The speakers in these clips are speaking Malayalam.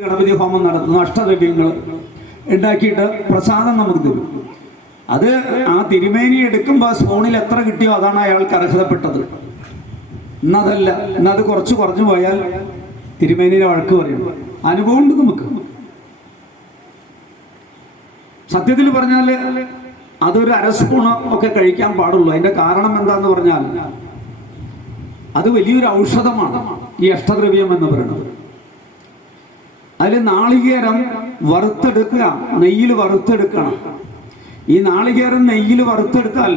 ഗണപതി ഹോമം നടത്തുന്നു, അഷ്ടദ്രവ്യങ്ങൾ ഉണ്ടാക്കിയിട്ട് പ്രസാദം നമുക്ക് തരും. അത് ആ തിരുമേനി എടുക്കുമ്പോൾ സ്പൂണിൽ എത്ര കിട്ടിയോ അതാണ് അയാൾക്ക് അർഹതപ്പെട്ടത്. ഇന്നതല്ല, ഇന്നത് കുറച്ച് കുറഞ്ഞു പോയാൽ തിരുമേനിയുടെ വഴക്ക് പറയും. അനുഭവം ഉണ്ട് നമുക്ക്. സത്യത്തിൽ പറഞ്ഞാൽ അതൊരു അരസ്പൂണ് ഒക്കെ കഴിക്കാൻ പാടുള്ളൂ. അതിന്റെ കാരണം എന്താന്ന് പറഞ്ഞാൽ അത് വലിയൊരു ഔഷധമാണ് ഈ അഷ്ടദ്രവ്യം എന്ന് പറയുന്നത്. അതിൽ നാളികേരം വറുത്തെടുക്കുക, നെയ്യിൽ വറുത്തെടുക്കണം. ഈ നാളികേരം നെയ്യിൽ വറുത്തെടുത്താൽ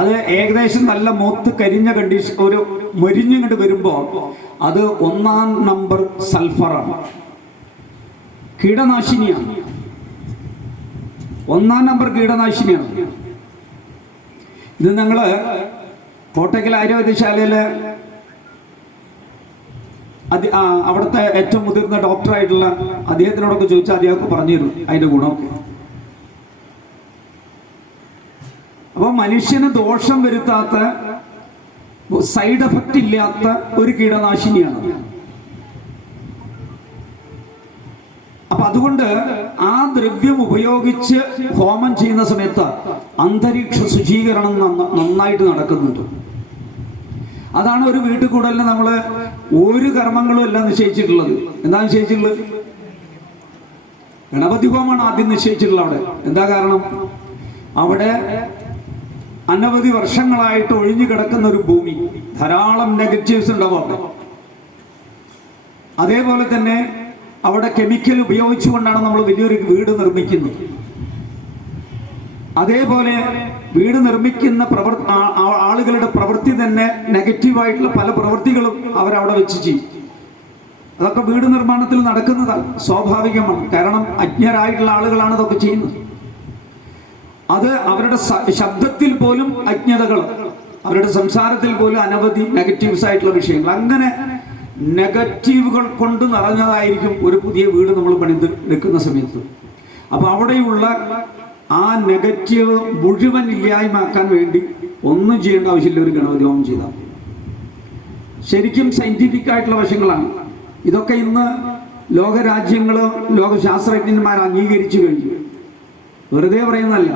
അത് ഏകദേശം നല്ല മൂത്ത് കരിഞ്ഞ കണ്ടീഷൻ ഒരു മൊരിഞ്ഞിങ്ങോട്ട് വരുമ്പോൾ അത് 1-ാം നമ്പർ സൾഫറാണ്, കീടനാശിനിയാണ്. 1-ാം നമ്പർ കീടനാശിനിയാണ്. ഇത് ഞങ്ങള് കോട്ടയ്ക്കൽ ആയുർവേദശാലയിലെ അവിടുത്തെ ഏറ്റവും മുതിർന്ന ഡോക്ടറായിട്ടുള്ള അദ്ദേഹത്തിനോടൊക്കെ ചോദിച്ചാൽ അദ്ദേഹമൊക്കെ പറഞ്ഞു തരും അതിന്റെ ഗുണമൊക്കെ. അപ്പൊ മനുഷ്യന് ദോഷം വരുത്താത്ത, സൈഡ് എഫക്റ്റ് ഇല്ലാത്ത ഒരു കീടനാശിനിയാണ്. അപ്പൊ അതുകൊണ്ട് ആ ദ്രവ്യം ഉപയോഗിച്ച് ഹോമം ചെയ്യുന്ന സമയത്ത് അന്തരീക്ഷ ശുചീകരണം നന്നായിട്ട് നടക്കുന്നുണ്ട്. അതാണ് ഒരു വീട്ടിൽ കൂടലിന് നമ്മൾ ഒരു കർമ്മങ്ങളും എല്ലാം നിശ്ചയിച്ചിട്ടുള്ളത്. എന്താ നിശ്ചയിച്ചിട്ടുള്ളത്? ഗണപതി ഹോമമാണ് ആദ്യം നിശ്ചയിച്ചിട്ടുള്ളത്. അവിടെ എന്താ കാരണം? അവിടെ അനവധി വർഷങ്ങളായിട്ട് ഒഴിഞ്ഞു കിടക്കുന്ന ഒരു ഭൂമി, ധാരാളം നെഗറ്റീവ്സ് ഉണ്ടാവും അവിടെ. അതേപോലെ തന്നെ അവിടെ കെമിക്കൽ ഉപയോഗിച്ചുകൊണ്ടാണ് നമ്മൾ വലിയൊരു വീട് നിർമ്മിക്കുന്നത്. അതേപോലെ വീട് നിർമ്മിക്കുന്ന ആളുകളുടെ പ്രവൃത്തി തന്നെ നെഗറ്റീവായിട്ടുള്ള പല പ്രവൃത്തികളും അവരവിടെ വെച്ച് ചെയ്യും. അതൊക്കെ വീട് നിർമ്മാണത്തിൽ നടക്കുന്നതാണ്, സ്വാഭാവികമാണ്. കാരണം അജ്ഞരായിട്ടുള്ള ആളുകളാണ് ഇതൊക്കെ ചെയ്യുന്നത്. അത് അവരുടെ ശബ്ദത്തിൽ പോലും അജ്ഞതകൾ, അവരുടെ സംസാരത്തിൽ പോലും അനവധി നെഗറ്റീവ്സ് ആയിട്ടുള്ള വിഷയങ്ങൾ. അങ്ങനെ നെഗറ്റീവുകൾ കൊണ്ട് നിറഞ്ഞതായിരിക്കും ഒരു പുതിയ വീട് നമ്മൾ പണിത് എടുക്കുന്ന സമയത്ത്. അപ്പൊ അവിടെയുള്ള ആ നെഗറ്റീവ് മുഴുവൻ ഇല്ലായ്മാക്കാൻ വേണ്ടി ഒന്നും ചെയ്യേണ്ട ആവശ്യമില്ല, ഒരു ഗണപതി ഹോമം ചെയ്താൽ. ശരിക്കും സയന്റിഫിക് ആയിട്ടുള്ള വശങ്ങളാണ് ഇതൊക്കെ. ഇന്ന് ലോകരാജ്യങ്ങളോ ലോകശാസ്ത്രജ്ഞന്മാർ അംഗീകരിച്ചു കഴിഞ്ഞു. വെറുതെ പറയുന്നതല്ല.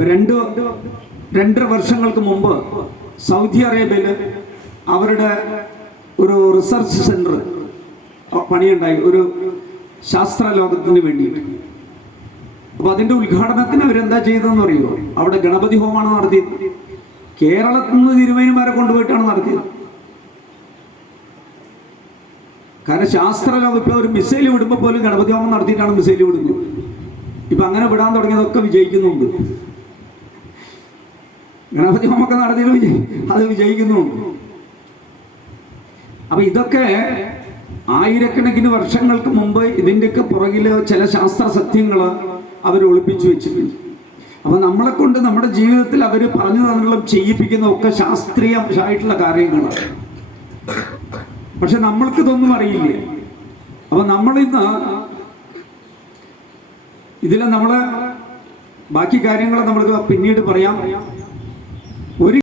2-2.5 വർഷങ്ങൾക്ക് മുമ്പ് സൗദി അറേബ്യയില് അവരുടെ ഒരു റിസർച്ച് സെന്റർ പണിയുണ്ടായി, ഒരു ശാസ്ത്ര ലോകത്തിന് വേണ്ടിയിട്ട്. അപ്പൊ അതിന്റെ ഉദ്ഘാടനത്തിന് അവരെന്താ ചെയ്തതെന്ന് അറിയുമോ? അവിടെ ഗണപതി ഹോമമാണ് നടത്തിയത്. കേരളത്തിൽ നിന്ന് തിരുമേനിമാരെ കൊണ്ടുപോയിട്ടാണ് നടത്തിയത്. കാരണം ശാസ്ത്ര ലോകം ഇപ്പൊ ഒരു മിസൈൽ വിടുമ്പോൾ പോലും ഗണപതി ഹോമം നടത്തിയിട്ടാണ് മിസൈൽ വിടുന്നത്. ഇപ്പൊ അങ്ങനെ വിടാൻ തുടങ്ങിയതൊക്കെ വിജയിക്കുന്നുണ്ട്. ഗണപതി ഹോമൊക്കെ നടത്തിയിട്ട് അത് വിജയിക്കുന്നുണ്ട്. അപ്പൊ ഇതൊക്കെ ആയിരക്കണക്കിന് വർഷങ്ങൾക്ക് മുമ്പ് ഇതിൻ്റെയൊക്കെ പുറകില് ചില ശാസ്ത്ര സത്യങ്ങൾ അവർ ഒളിപ്പിച്ചു വെച്ചിട്ടുണ്ട്. അപ്പൊ നമ്മളെ കൊണ്ട് നമ്മുടെ ജീവിതത്തിൽ അവർ പറഞ്ഞു തന്നുള്ള ചെയ്യിപ്പിക്കുന്ന ഒക്കെ ശാസ്ത്രീയമായിട്ടുള്ള കാര്യങ്ങളാണ്. പക്ഷെ നമ്മൾക്ക് ഇതൊന്നും അറിയില്ല. അപ്പൊ നമ്മളിന്ന് ഇതിലെ നമ്മള് ബാക്കി കാര്യങ്ങൾ നമ്മൾക്ക് പിന്നീട് പറയാം.